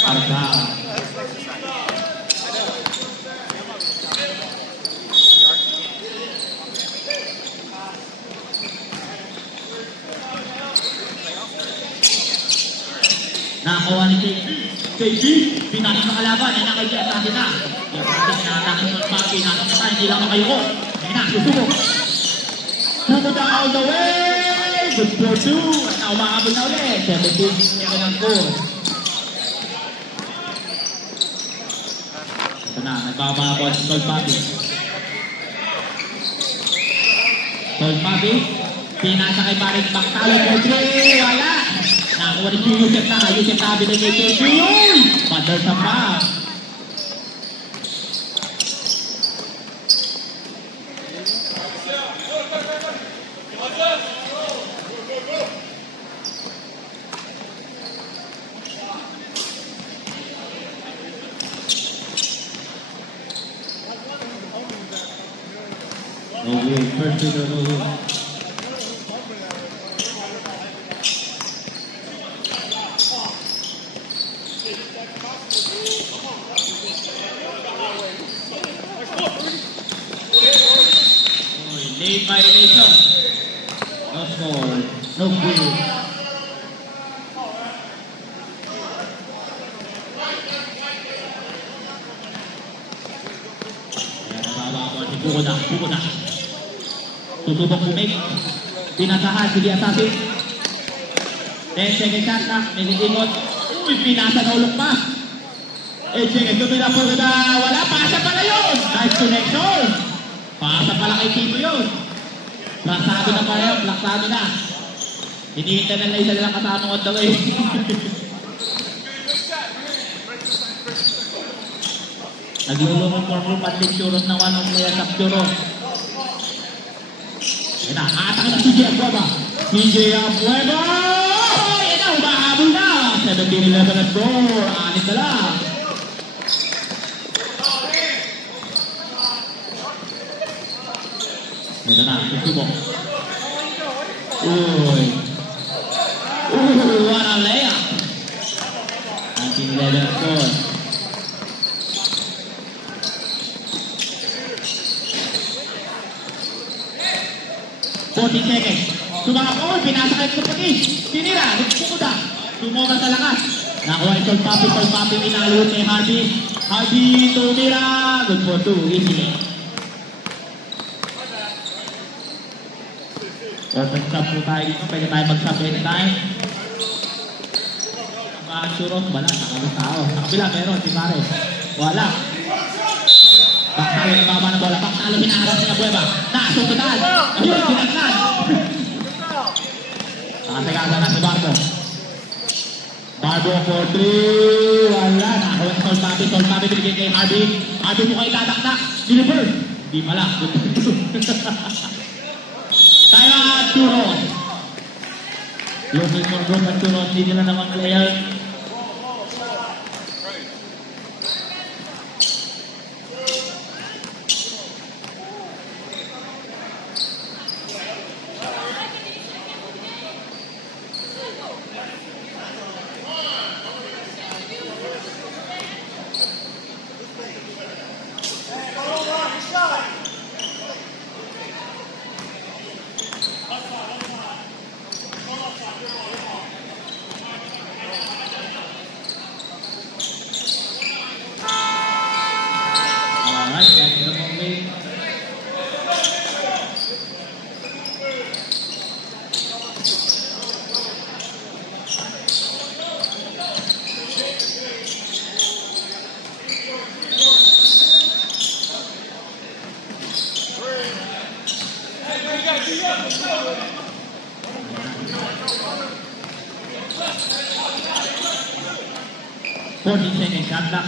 Arca. Nakakuha ni JB, pinasok sa kalaban, ay nakaibigan sa atin na. Yung parang sinatakin ng papi, nakakita, hindi lang makayo ko. Ayun na, susubok. Pumunta all the way! Good for 2. At na umaabot na ulit. 17 yung ng goal. Ito na, nagbababot si Sol Papi. Sol Papi, pinasa kay Paris Baktalo for 3. Wala! Nakakuha ni Yusef na. Yusef na binigay kay Yun! Mother sa pa. No way, first to the no way. Late violation. No score. No goal. Bukuda. Tutubok bumig. Pinasahan, sige asasin. 10 seconds shot na. Nililingot. Uy, pinasa na ulok pa. 8 seconds. Tumila po na. Wala. Pasa pala yun. Nice connection. Pasa pala kay Tito yun. Plaksado na pala yun. Plaksado na. Hinihintay na lang isa nilang kasanong on the way. Naglulungan for group at lecturos na one of players of Churros. Yan na, atake na CJ Abueva. CJ Abueva! Yan na, humahabol na. 17-11 na score. Anis na lang. Ito na, susubok. Uy. What a layup. 19-11 na score. 40 seconds. Sumakapon, pinasakay ko pati. Sinira, nagpukuda. Sumobra sa lakas. Nakuha ni Sol Papi, inalun kay Hardy. Hardy, tumira. Good for 2, easy. Open stop po tayo dito. Pwede tayo mag-stop anytime. Ang Churros, wala. Nakalit tao. Sa kabila, meron. Si Pare. Wala. Baktalo na baba ng bola. Baktalo hinaharap niya Abueva. Nasukutan. Ayun, pinagnan. Nakasagasa na si Barbo. Barbo for 3. Wala. Nakakuha ni Sol Papi binigay kay Hardy. Hardy mo kayo tataknak. Deliver. Di pala. Tayo at Churros. Looking for group at Churros. Hindi nila naman player. Shot clock.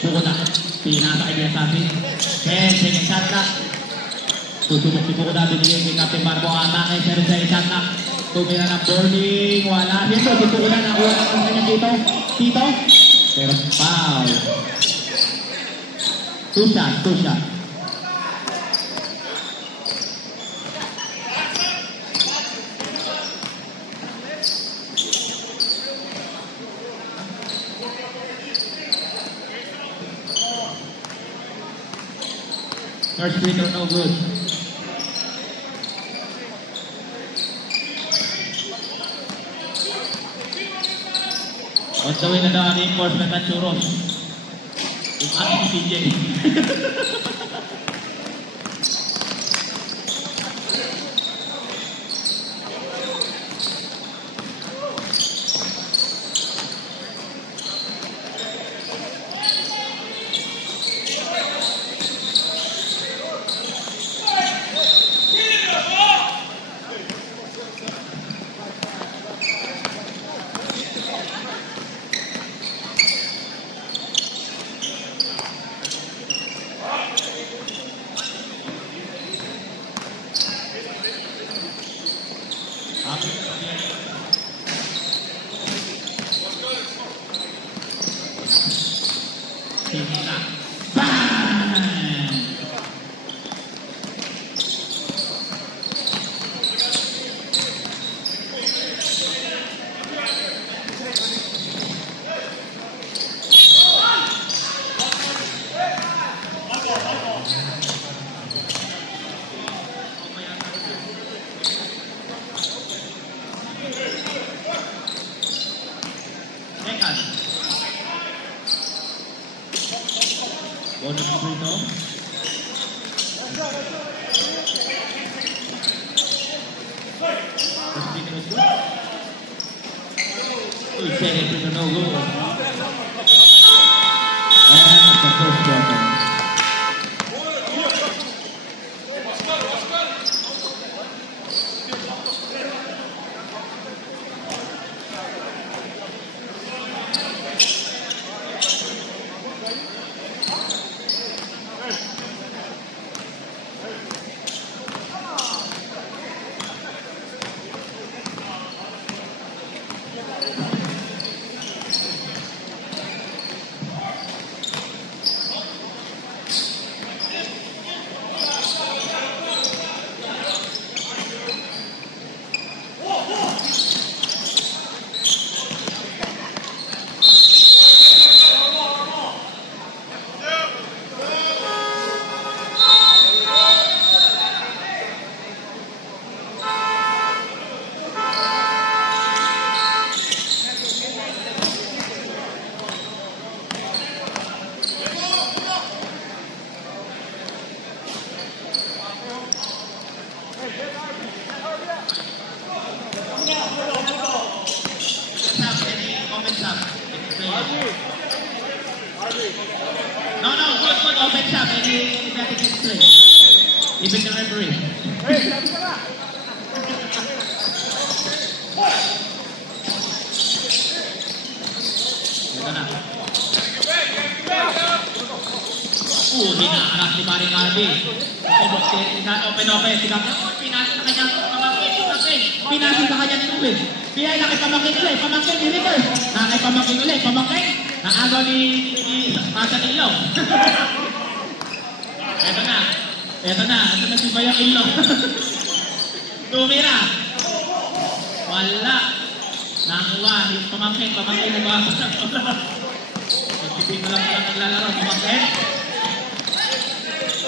Pukuda. Pinasa kay Biasasin. 10 second shot clock. Susubok si Pukuda. Binigay kay Captain Barbo. Atake. 0 second shot clock. Tumira ng burning. Wala. Dito. Si Pukuda nakuha ng kanya dito. Dito. Pero foul. 2 shot. First free throw, no good. On the way na daw ang reinforcement ng Churros. Yung ating CJ. Bonus free throw. First free throw is good. Second free throw, no good. And the first quarter. No, good, open shop. Any negative play. Even the referee. Ito na. Hinahanap si Paring Arby. Open. Sigap niya. Pinasa na kanya. Pinasa sa kanya nito eh. Kaya nakipamakin ulit. Pamakin ni reverse. Nakipamakin ulit. Pamakin. Naagaw ni Pasan Ilaw. Ito na. Ito na si Bayang Ilaw. Tumira. Wala. Nakuha. Pamakin na ba? Pagpipin mo lang naglalaro.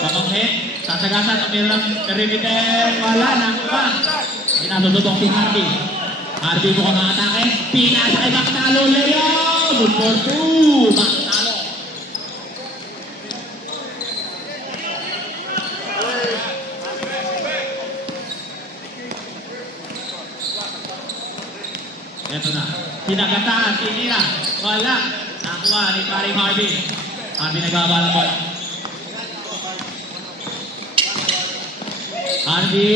Pamakin. Sasagasan. Tumira lang. Perimeter. Wala. Nakuha. Pinasututong si Hardy. Hardy mukhang atake. Pinasa kay Mactalo. Leo. Good for two. Mactalo. Ito na. Sinagataan. Tinira. Wala. Nakuha ni Paring Hardy. Hardy nagkabala mo. Hardy.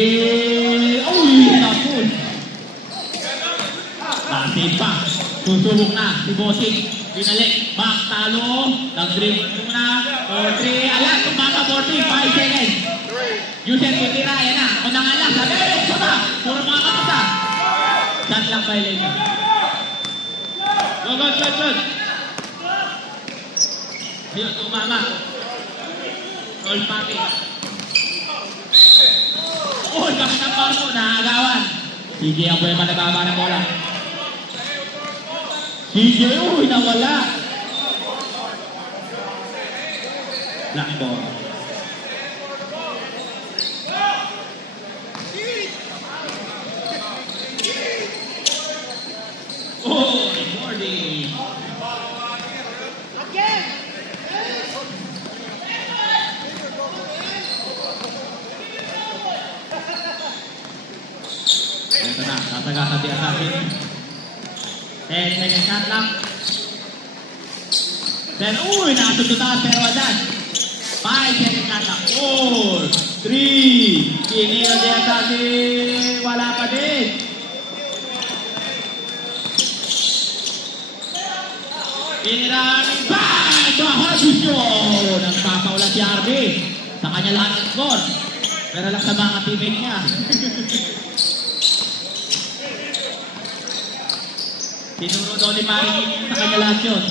Uy! Tapos. Nasib pa. Susubok na. Si Bossing. Pinalik. Mactalo. Nag-dribble muna. 4-3. Alas. Tumama 40. 5 seconds. User titira. Yan na. Unang alas. Sabi. Suba. Puro mga kapasa. Shot lang violation. Go. Ayun. Tumama. Goal packing. Uy, bakit ang pang mo? Nakagawan. CJ ang buhay managama ng bola. CJ, uy, nawala. Black ball. Nasagatan di Assassin. 10 second shot lang. Then, nasututaan pero dyan. 5 second shot lang. 4, 3, kinira di Assassin. Wala pa din. Pinirang bang! Bahagusyo! Nagpapaula si RB. Sa kanya lahat ng score. Pero lang sa mga teammate niya. Tinuro daw ni Maring sa kanya lahat yun.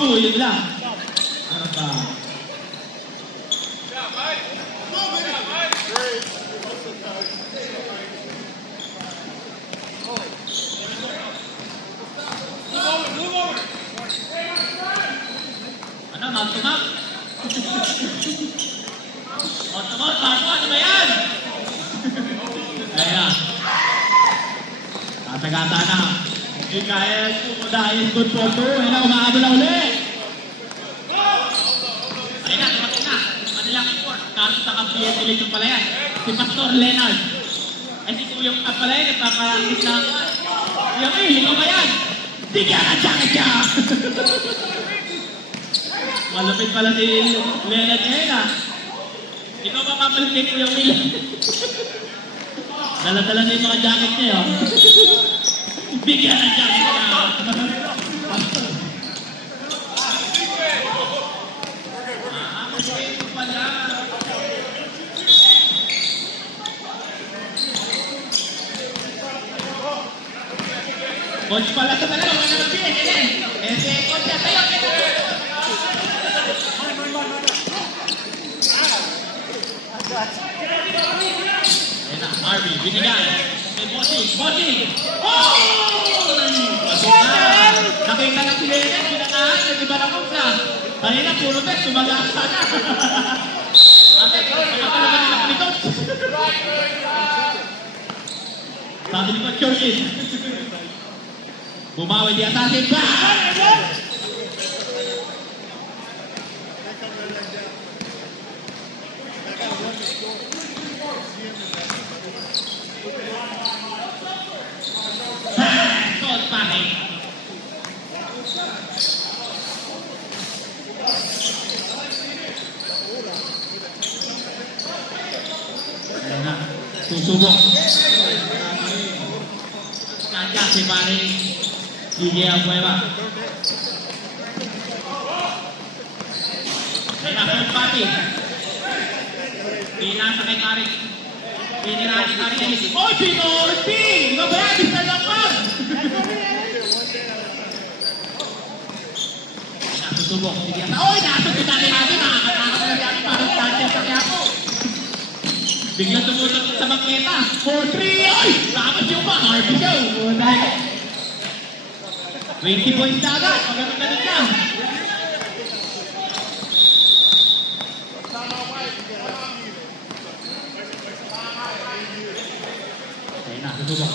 Yun lang. Ano ba? Ano, mag-tumag? Mag-tumag, ano ba yan? Ayan. Kasagata na. Hindi kaya dahil good for 2. Ayan na, umahabol na uli. Ayan na, tumating na. Madalang import. Kaso sa kampiyan nila yung pala yan. Si Pastor Leonard. Ay si Kuyong pala yan. Nagpaparangit na. Kuyong hindi ba yan? Di kaya ka-jacket ka! Malupit pala si Leonard ngayon ah. Ikaw pa papalit kay Kuyong Will. Dala-dala na yung mga jacket niya yun. Bigyan ng jacket niya. Coach pala sa talaga. Wala na bihin. Ese, coach siya tayo. Ayan na, Arby, binigay. May Bossing. Oh! Nakita na si Leonard, pinangahan, nag-iba na kong na. Kanina, puro bet, sumagasa na. Ate, nakakalaga nila ni Coach. Sabi ni Coach Jorgin. Bumawi di Assassin. Sol Pake. Ayan na. Susubok. Nandiyan si Pake. DJ Abueva. Ayan na. Sol Pake. Pinasa kay Karik. Pinira si Karik. Oy, Pinorti! Mabayagis na lamang! Susubok. Sige. Oy, nasututan natin. Nakakatakot na natin. Parang cancer sa kaya po. Biglang tumutok sa bangketa. 4-3. Oy! Tapos yung pa. Harvey Joe. 20 points na agad. Pagkakalit ka. Ayan na. Susubok.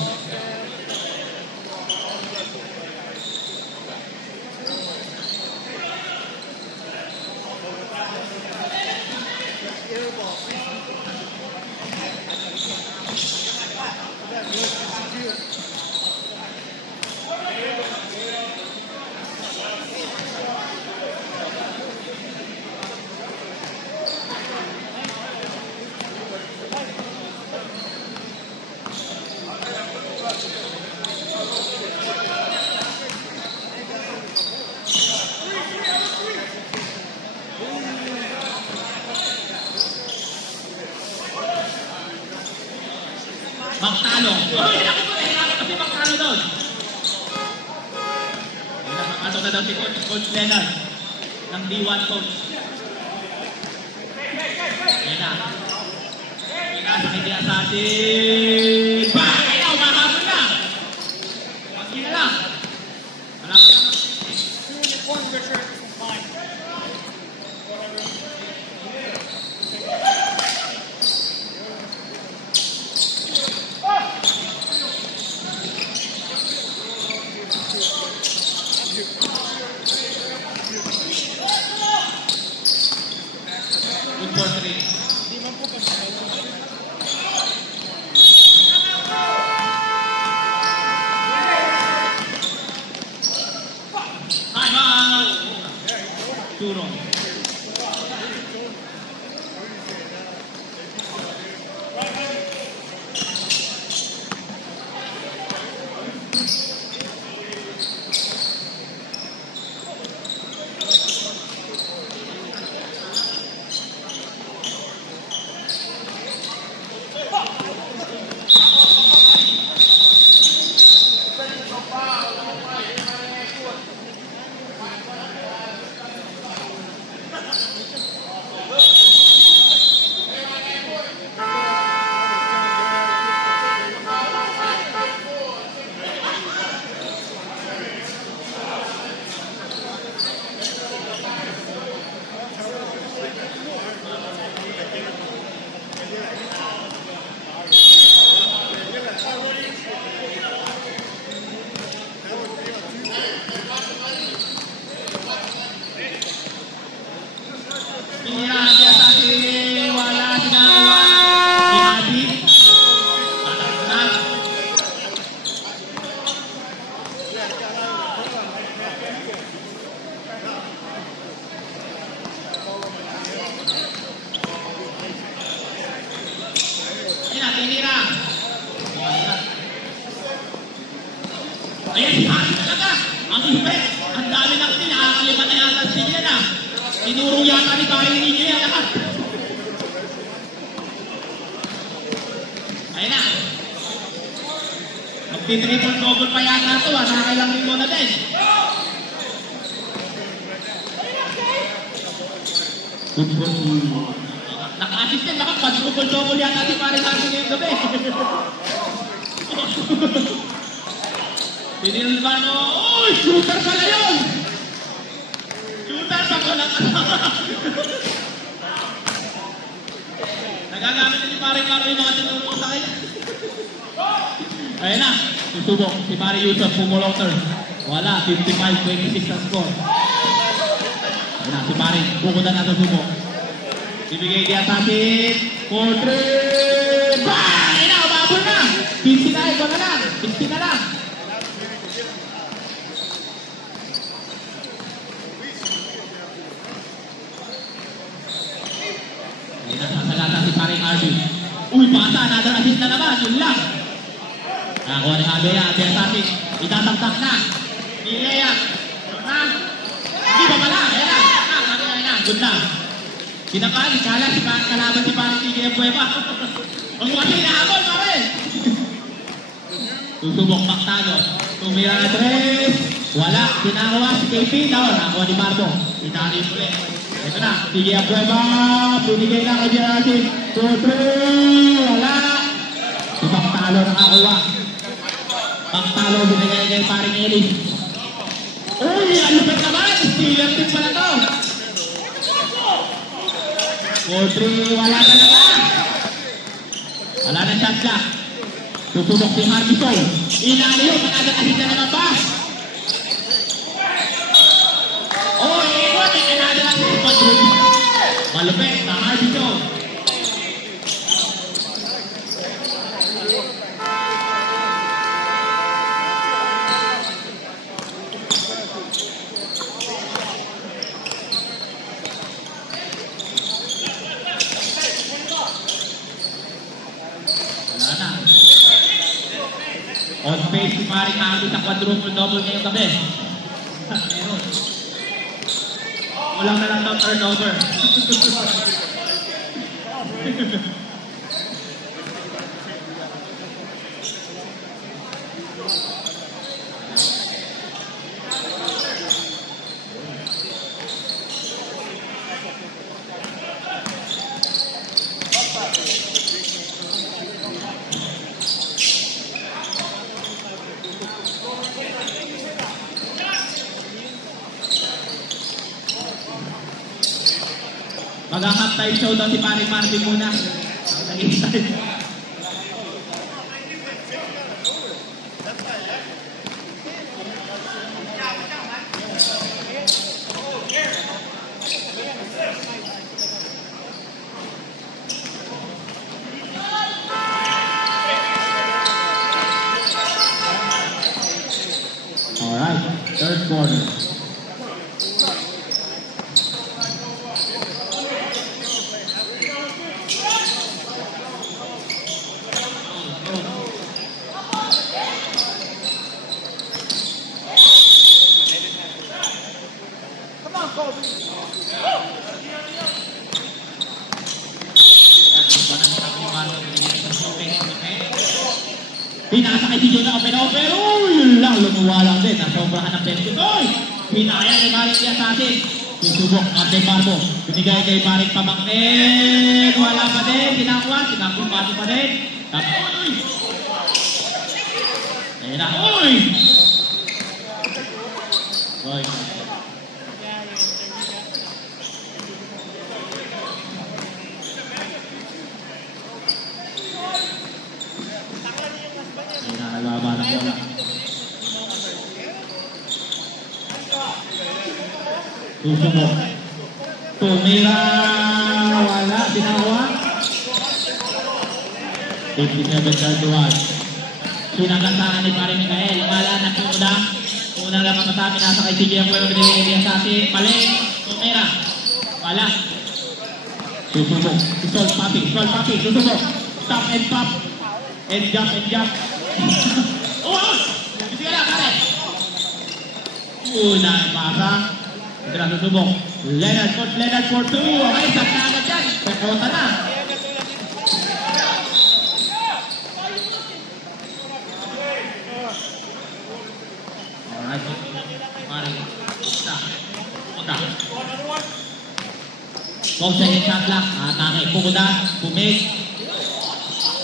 Magtalo. Uy, hinakot kasi magtalo doon. Hinakot na daw si Coach Leonard ng D1 coach. Ayan na. Pinasa kay Assassin. Bang! Ayaw, mahabol na. Pag-in na lang. Malapit na mag-in. Good for 3. Churo. Ayan, si Hati talaga. Ang ibe. Ang dami ng nakakaliman na yata si Jen ah. Tinurong yata ni Karin ninyo yan lahat. Ayan na. Magti-triple double pa yata ito ah. Nakakailang rin mo na din. Naka-assistant, nakapag-triple double yata si Karin Hati ngayong gabi. Pinilman mo, uy, shooter pala yun! Shooter pa ko lang nagagamit na ni Pare-Pare yung mga tinuro sa kanya. Ayan na, susubok si Pare Yusuf, pumulauter. Wala, 55-26 ang score. Ayan na, si Pare, bukudan na susubok. Ibigay di atasin, 4-3, bang! Ayan na, umabol na! 50 na, iba na lang, 60 na lang. Nasasalata si Paring Arby. Uy, pasa, another assist na naman. Yun lang. Nakakuha ni Abea. Abea sa atin. Itataktak na. Nilea. Na. Hindi ba pala? Ayan na. Ayan na. Good na. Kinakali. Kala si kalaban si Paring TGF Bueva. Ang mukha siya inahabol, pare. Susubok Mactano. Tumira na tres. Wala. Kinakawa si KP. Nakakuha ni Marco. Itali ulit. Ito na, TGF Bueva, pinigay na kay Jerasin, 2-3, wala. Si Pagtalo nakakuha. Pagtalo binigay kay Paring Elis. Uy, alupit naman, stealer tip pala to. 4-3, wala talaga. Wala na shot siya. Susubok si Harbison. Inali yun, nakagakasin na naman ba? Malupit na Harbison. Wala na. On pace si Paring Hagi sa quadruple double ngayong gabi. Meron. Walang na lang ng turnover. Mag-half-time show daw si Paring Marvin muna. Nag-i-start. Alright, third quarter. Pinasa kay CJ na open-open. Uy, yun lang. Lumuwa lang din. Nasobrahan ng tension. Uy! Pinaya ni Maring Diasasin. Susubok. Ate Marmo. Binigay kay Maring Pamangkin. Wala pa din. Sinakwa. Sinakwa pa din. Uy! Ayun na. Uy! Uy! Nalaban ang bola. Susubok. Tumira. Wala. Sinawa. 57-31. Sinagasahan ni Paring Mikael. Wala na Kuda. Unang lang matatabi. Nasa kay CJ ang puwero. Binigay sa atin. Paling. Tumira. Wala. Susubok. Sol Papi. Susubok. Stop and pop. And jump. Oh! Hindi ka na, kare! Una, pasa. Ito na susubok. Leonard for 2. Okay, stop na agad yan. Pekota na. Alright. Maring. Punta. Second shot lang. Atake. Pukuda. Pumig.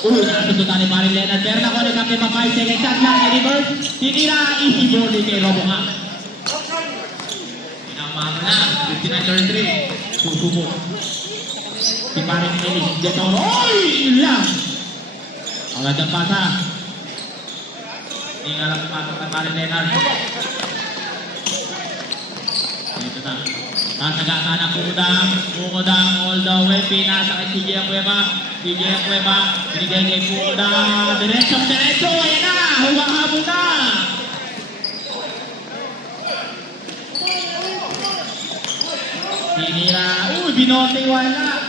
Nakasundutan ni Maring Leonard. Pero nakuha ni Captain Papay. Second shot lang. Reverse. Tinira. Easy ball kay Robonga. Pinamama na. 59-33. Susubo. Si Maring Eli. Jetoro. Oy! Yun lang. Ang gandang pasa. Hindi nga lang pumasok ng Maring Leonard. Ito na. Tatagatan ang Pukudang all the way. Pinasa kay CJ Acueva. Binigay kay Pukudang. Diretso. Ayan na. Humahabol na. Tinira. Binote wala.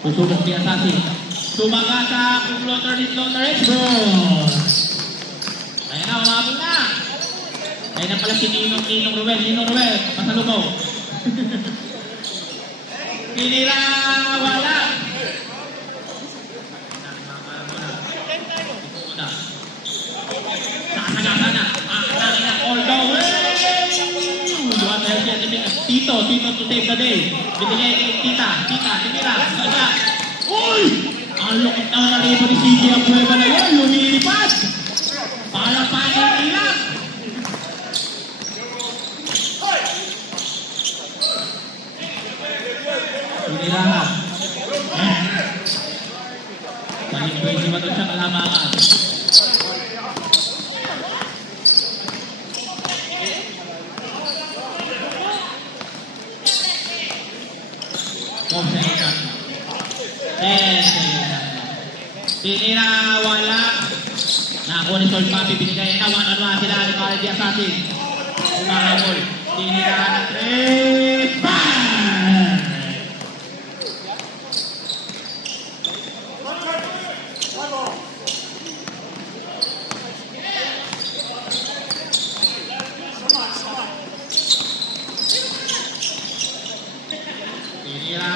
Susubok ni Asasin. Sumagasa. Floater. Ayan na. Humahabol na. Ayan na pala si Ninong Ruel. Pasalubaw. Pinira, wala. Nakakagasa na. Nakakagasa na all the way. Tito to save the day. Binigay kay Tita, tinira. Uy! Ang lukit na naribo ni CJ Acueva na yan. Lumilipad. Para panin nila. Tinirahan. Balik 21 doon siya kalamangan. Tinira, wala. Nakakuha ni Sol Papi, binigay na 1-on-1 sila ni Maring Diasasin. Umahabol. Tinira na 3. Bang! Tinira.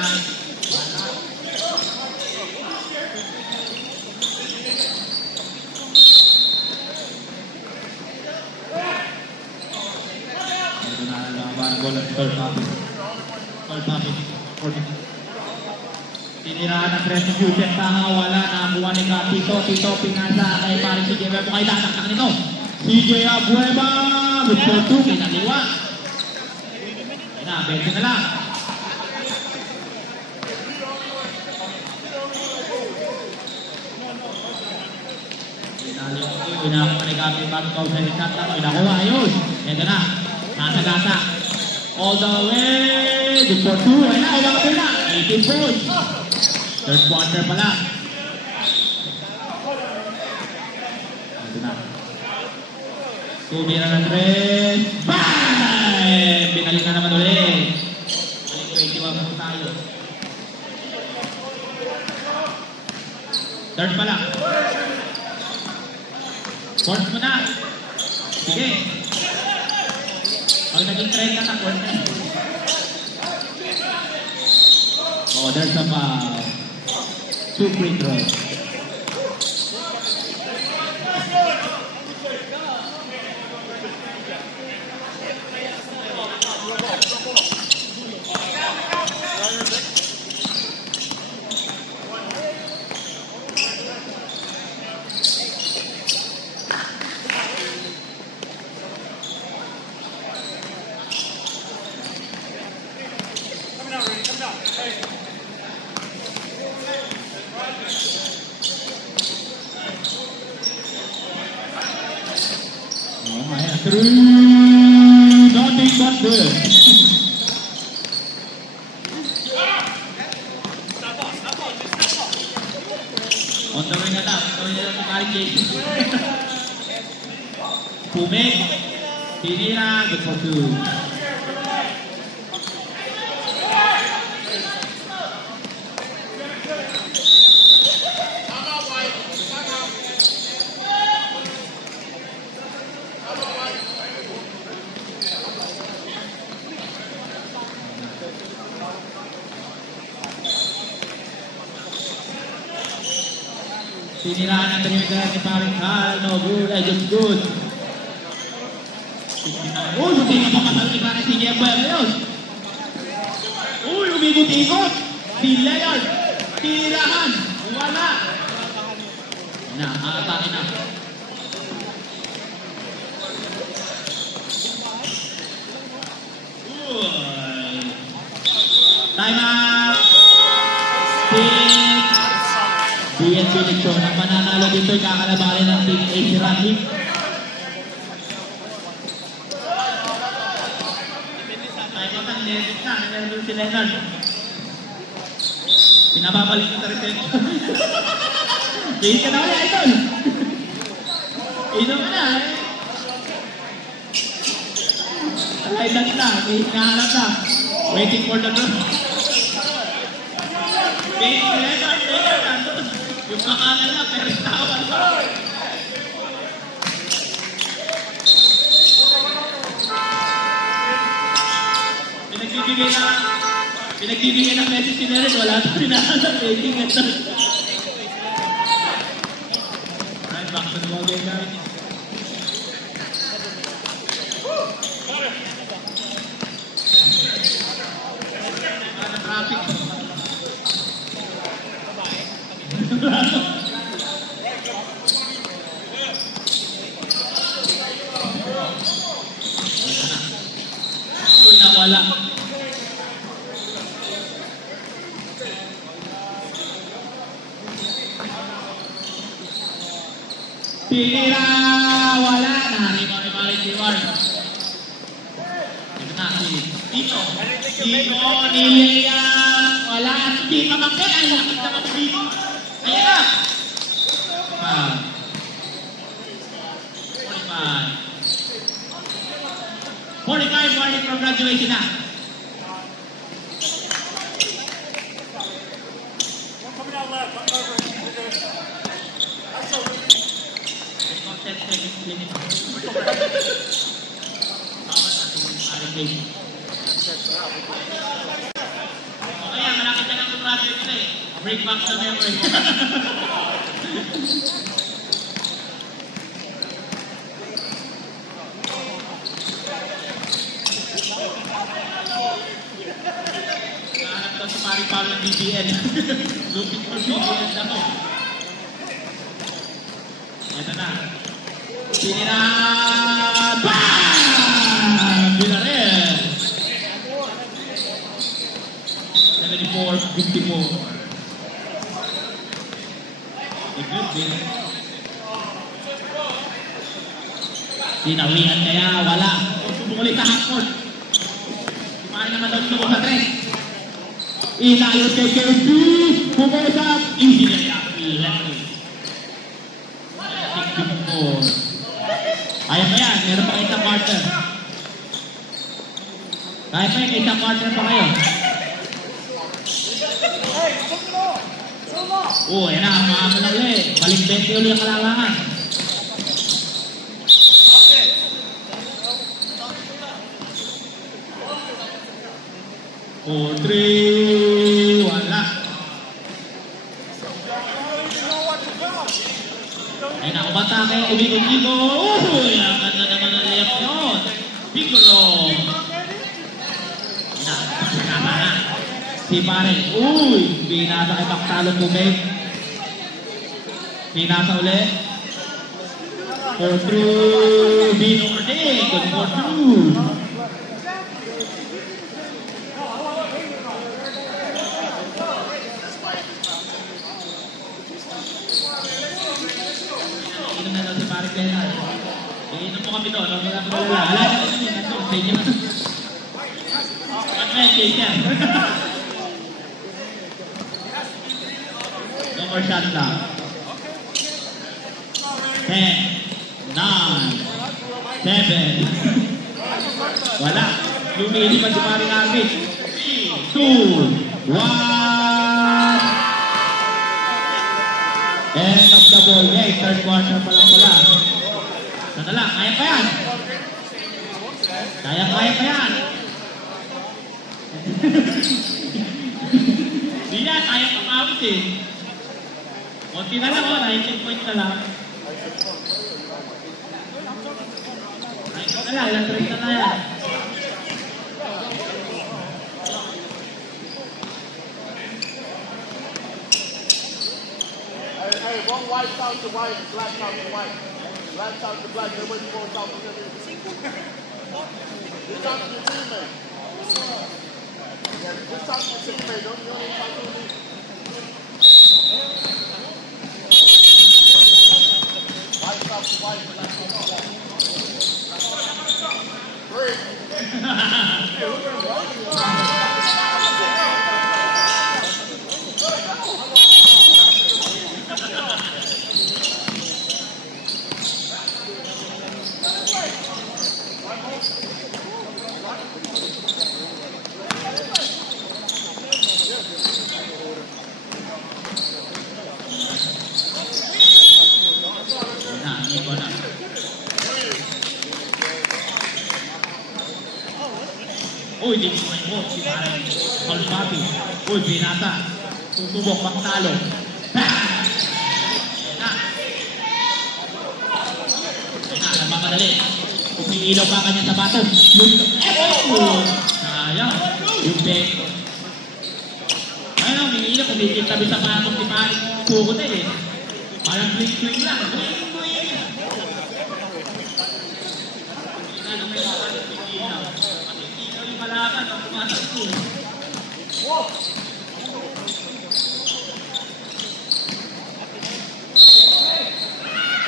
Tinirahan ng Tres Fusion Taha, wala. Nakakuha ni Tito, pinasa kay Paring CJ Acueva. Kaya dasaktak nito. CJ Acueva, good for 2, kinaliwa. Ayun na, 20 na lang. Pinakuha ni Captain Marcos sa shot lang. Pinakuha, ayun. Ito na, nasa-gasa. All the way, good for 2. Ayun na, umabot na. 18 points. Third quarter pala. Ito na. Tumira ng 3. Bang! Binalik na naman ulit. Balik 21 po tayo. Third pala. Fourth mo na. Sige. Pag naging trend na sa court na. Oh, there's a foul. 2 free throws. Nothing but good. On the wing attack. Si Kari Jason. Pumig. Tinira. Good for 2. Tiniraan ang trinidad ni Paring Hal, no good, ay just good. Uy, buti na makasal ni Paring si Jeff Berrios. Uy, umigot-igot. Si Leon, tinirahan, wala. Nakakatake na. Uy. Time out. BNB Lechon, ang mananalo dito ay kakalabanin ng Team AC Randy. Ay, matang Leonard na, nanalo si Leonard. Pinababalik ko sa reception. Bihis ka na ulit, Idol. Inom ka na, eh. Ay, lang na, bihis ka hanap na. Waiting for the group. Bihis ka Leonard, Leonard. Yung makanan na, pero itawan ko. Pinagbibigay ng message si Neret, wala ito pinahanap. Waiting ito. Alright, back to the ball game, guys. Ano traffic? Uy, nawala. Tinira, wala. Naharimaw ni Maring Diwar. Ito na, dito. Dito, nilaya. Wala. Hindi ka mangkay. Ay, lakit naman dito. Ayan na! 45 warning from graduation na. Okay, malapit na lang sa graduate na eh. Break back sa memory. Nahanap daw si Paring Paolo ng BBN. Looking for BBN na ko. Ito na. Siniraan! BAM! Villarreal! 74-54. Dinawihan kaya wala. Sumuli sa half-court. Kumain naman daw dito sa 3. Inayos kay KP. Pumusap. Easy na yan. 64. Kaya pa yan. Meron pa kayo isang partner. Kaya pa yan. Isang partner pa kayo. Oh, yan na. Maama na ulit. Balik 20 ulit ang kalalangan. 4-3. Wala. Ay na, umatake. Umigo-igo. Uy, ang ganda naman ang layup yun. Piccolo. Na. Si Pare. Uy, binasa kay Baktalong Bumeg. Binasa ulit. 4-3. Bino Ording. Good 4-2. Iinom mo kami doon, wala ko wala. Wala na kami yun, nandun, sa inyo. Advantage yan. No more shot lang. 10, 9, 7. Wala. Lumili pa si Maring Arvin. 3, 2, 1. End of the ball game. Third quarter pa lang pala. Sana lang, kaya pa yan. Kaya pa yan. Di na, kaya pa mawit eh. Konti na lang, 19 points na lang. 19 na lang, ilang trade na yan. Hey, one white out to white, black out to white. Black out to black, they're waiting for a foul from them. Just talk to your teammate. Yeah, just talk to your teammate, don't you only talk to me. White out to white, black out to black. Great. Uy, di ko may si Maring Malpati. Uy, binata. Tutubok pang talo. Napapadali. Umiilaw pa kanya sa bato. Sayang. Yung bek. Ayun, umiilaw. Kumikitabi sa patong si Maring Kukote eh. Parang blink-blink lang. Blink-blink. Hindi na may makalit yung ilaw. Yung malaban ang tumatakbo.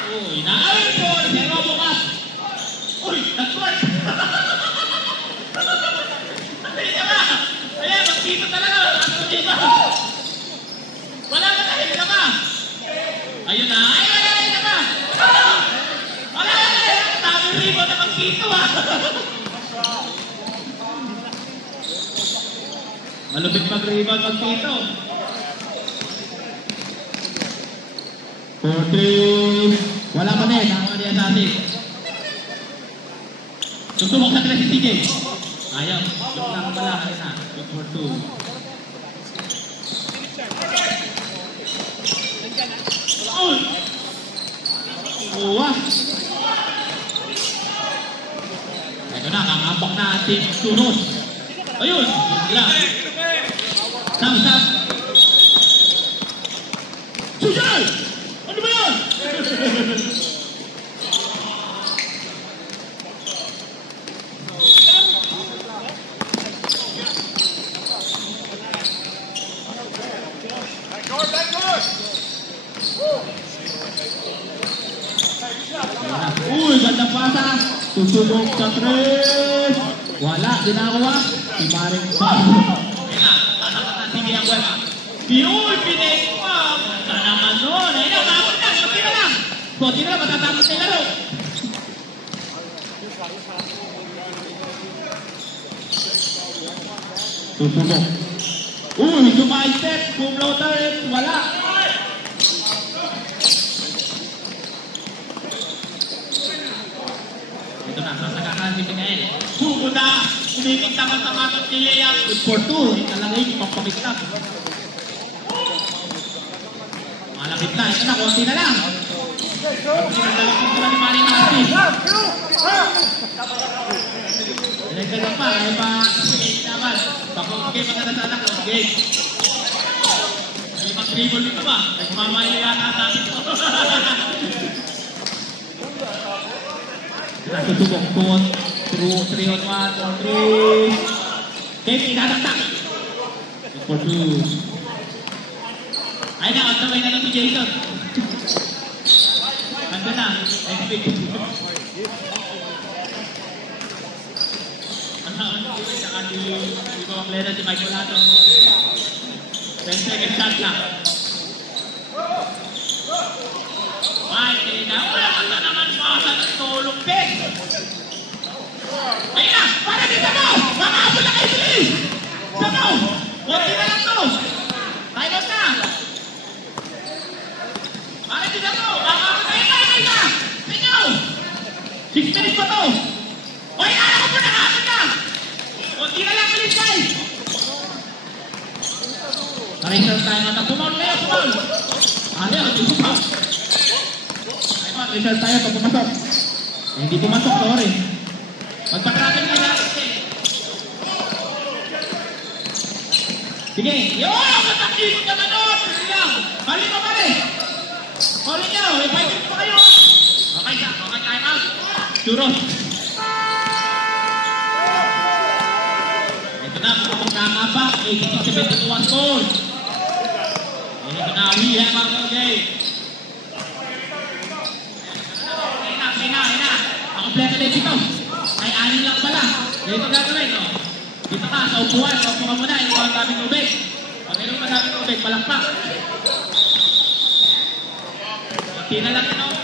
Uy, na-out po! Zero bukas! Uy, nag-work! Ay, ka! Ayan, mag-dito talaga! Wala ka na, hindi ka ba? Ayun na! Ay, wala ka ba? Wala ka na! Dami ribo na mag-dito ah! Malupit mag-rebound mag-pito. 4-3. Wala pa din. Nakawa niya sa atin. Susubok sa tres si CJ. Ayaw. Yung lang pala. Kaya na. 4-2. Uy! Uwa. Ito na. Kakambak na ating sunod. Ayun. Lang. Sam. Sujay! Ano ba yan? Backdoor! Uy, gandang pasa. Susubok sa tres. Wala, dinakuha. Si Maring Bago. Sige ang web. Uy, pinake pa. Basta naman nun. Ayun na, tapos na. Kunti na lang. Kunti na lang, matatapos na yung laro. Susubok. Uy, sumay-step. Boom floater. Wala. Ito na, sasagahan si Pinael. Sugo na. kumikita ka sa matot ni Lea. Good for 2. Talaga yung pampakita. Malapit na. Ito na, konti na lang. Pinagdalagin ko na ni Manny Martin. Pinagdalag pa. Ay pa. Sige, naman. Pakukigay magkatasanak ko. Sige. May mag-dribble dito ba? Nagmamayo yata natin ito. Nasusubok po. Through 3 on 1 on 3. Kevin, dadagdag. For 2. Ay na, kasabay na lang si Jason. Ando na. Exit. Saka si Ibang Lera, si Mike Olato. 10 second shot lang. Mike, wala ka na naman sa tulong din. Ayun na! Para dito mo! Makakapon na kayo sila! Sama! Kunti na lang to! Time out na! Para dito mo! Makakapon na kayo! Ayun na! Sinyo! 6 minutes pa to! Oy! Nakakapon na! Nakakapon na! Kunti na lang ulit guys! Reserve tayo na. Pumaul kayo! Pumaul! Ano yun? Ito pa! Ayun! Reserve tayo pag pumasok. Hindi pumasok. Sorry. Magpatrapin ka natin eh. Sige. Yo! Matakikot naman o! Balik ka pare! Balik nyo! May 5 minutes pa kayo! Okay sa. Okay, time out. Churros. Ito na. Magkakapak. 86-71 goal. Ito na. We have our game. Ayun na. Makompleto na dito. Ay, anin lang pala. Dito gagawin, no? Dito ka, sa upuan. Sa upuan mo na. Ito ang daming tubig. Pag ito ang daming tubig, palakpak. Kunti na lang, no?